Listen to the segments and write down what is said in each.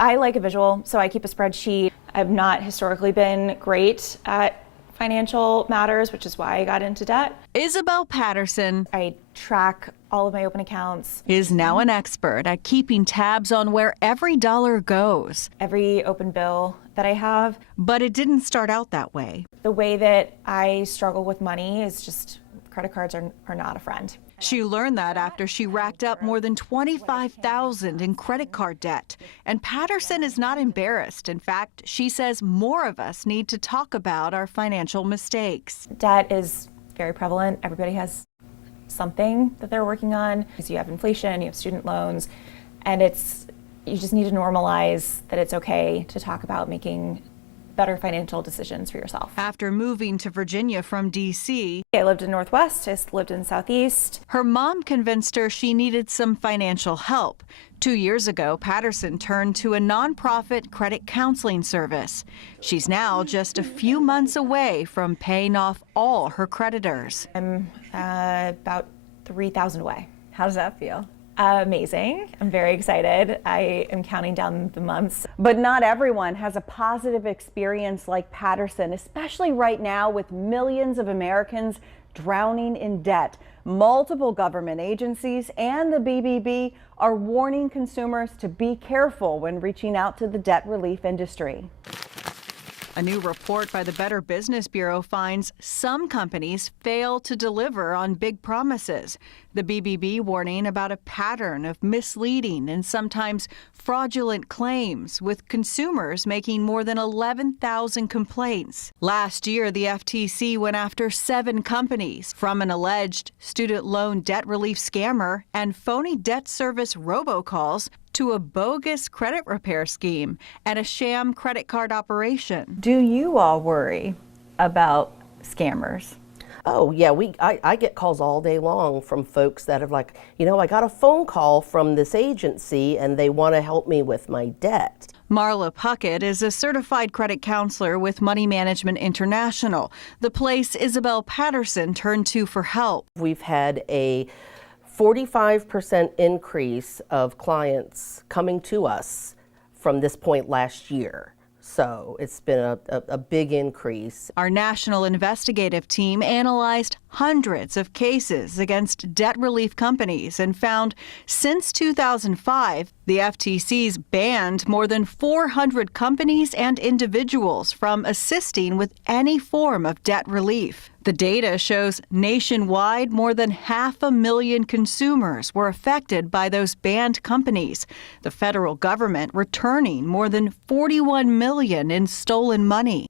I like a visual, so I keep a spreadsheet. I've not historically been great at financial matters, which is why I got into debt. Isabel Patterson I track all of my open accounts. is now an expert at keeping tabs on where every dollar goes. Every open bill that I have. But it didn't start out that way. The way that I struggle with money is just credit cards are not a friend. She learned that after she racked up more than $25,000 in credit card debt. And Patterson is not embarrassed. In fact, she says more of us need to talk about our financial mistakes. Debt is very prevalent. Everybody has something that they're working on. Because you have inflation, you have student loans, and you just need to normalize that it's okay to talk about making better financial decisions for yourself. After moving to Virginia from D.C., I lived in Northwest, I lived in Southeast. Her mom convinced her she needed some financial help. 2 years ago, Patterson turned to a nonprofit credit counseling service. She's now just a few months away from paying off all her creditors. I'm about 3,000 away. How does that feel? Amazing. I'm very excited. I am counting down the months. But not everyone has a positive experience like Patterson, especially right now with millions of Americans drowning in debt. Multiple government agencies and the BBB are warning consumers to be careful when reaching out to the debt relief industry. A new report by the Better Business Bureau finds some companies fail to deliver on big promises. The BBB warning about a pattern of misleading and sometimes fraudulent claims, with consumers making more than 11,000 complaints. Last year, the FTC went after 7 companies, from an alleged student loan debt relief scammer and phony debt service robocalls to a bogus credit repair scheme and a sham credit card operation. Do you all worry about scammers? Oh, yeah, I get calls all day long from folks that have like, I got a phone call from this agency and they want to help me with my debt. Marla Puckett is a certified credit counselor with Money Management International, the place Isabel Patterson turned to for help. We've had a 45% increase of clients coming to us from this point last year. So it's been a big increase. Our national investigative team analyzed hundreds of cases against debt relief companies and found since 2005, the FTC's banned more than 400 companies and individuals from assisting with any form of debt relief. The data shows nationwide more than 500,000 consumers were affected by those banned companies, the federal government returning more than $41 million in stolen money.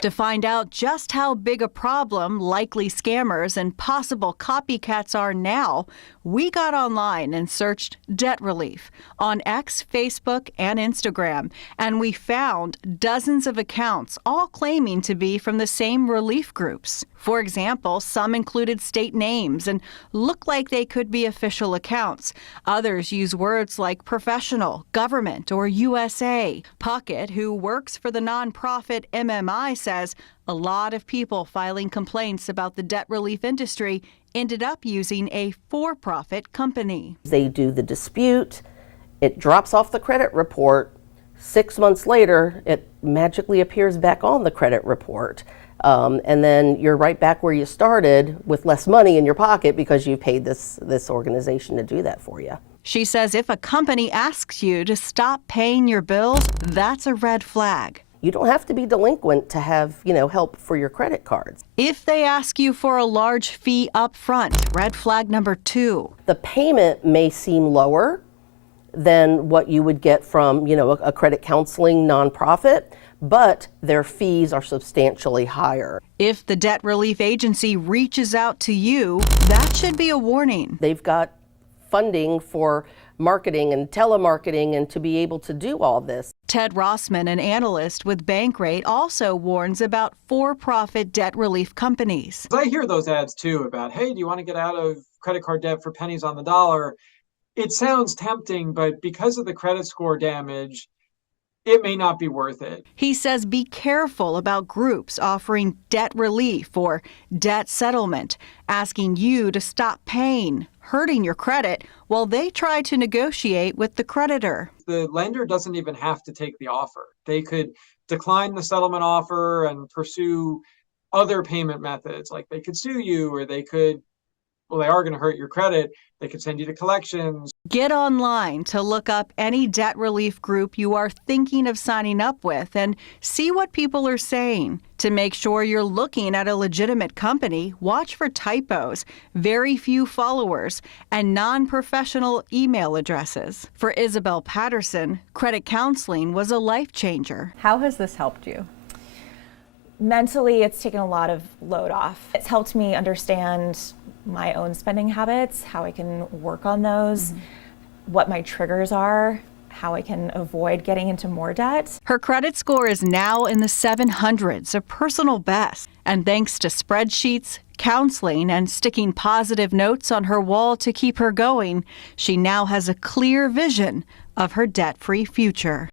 To find out just how big a problem likely scammers and possible copycats are now, we got online and searched debt relief on X, Facebook, and Instagram, and we found dozens of accounts, all claiming to be from the same relief groups. For example, some included state names and look like they could be official accounts. Others use words like professional, government, or USA. Puckett, who works for the nonprofit MMI, says a lot of people filing complaints about the debt relief industry ended up using a for-profit company. They do the dispute, it drops off the credit report. 6 months later, it magically appears back on the credit report. And then you're right back where you started with less money in your pocket because you paid this organization to do that for you. She says if a company asks you to stop paying your bills, that's a red flag. You don't have to be delinquent to have, help for your credit cards. If they ask you for a large fee up front, red flag number 2. The payment may seem lower than what you would get from, a credit counseling nonprofit, but their fees are substantially higher. If the debt relief agency reaches out to you, that should be a warning. They've got funding for marketing and telemarketing and to be able to do all this. Ted Rossman, an analyst with Bankrate, also warns about for-profit debt relief companies. I hear those ads too about, hey, do you want to get out of credit card debt for pennies on the dollar? It sounds tempting, but because of the credit score damage, it may not be worth it. He says be careful about groups offering debt relief or debt settlement, asking you to stop paying, hurting your credit while they try to negotiate with the creditor. The lender doesn't even have to take the offer. They could decline the settlement offer and pursue other payment methods. Like they could sue you, or they could, well, they are going to hurt your credit. They could send you to collections. Get online to look up any debt relief group you are thinking of signing up with and see what people are saying. To make sure you're looking at a legitimate company, watch for typos, very few followers, and non-professional email addresses. For Isabel Patterson, credit counseling was a life changer. How has this helped you? Mentally, it's taken a lot of load off. It's helped me understand my own spending habits, how I can work on those, what my triggers are, how I can avoid getting into more debt. Her credit score is now in the 700s, a personal best. And thanks to spreadsheets, counseling, and sticking positive notes on her wall to keep her going, she now has a clear vision of her debt-free future.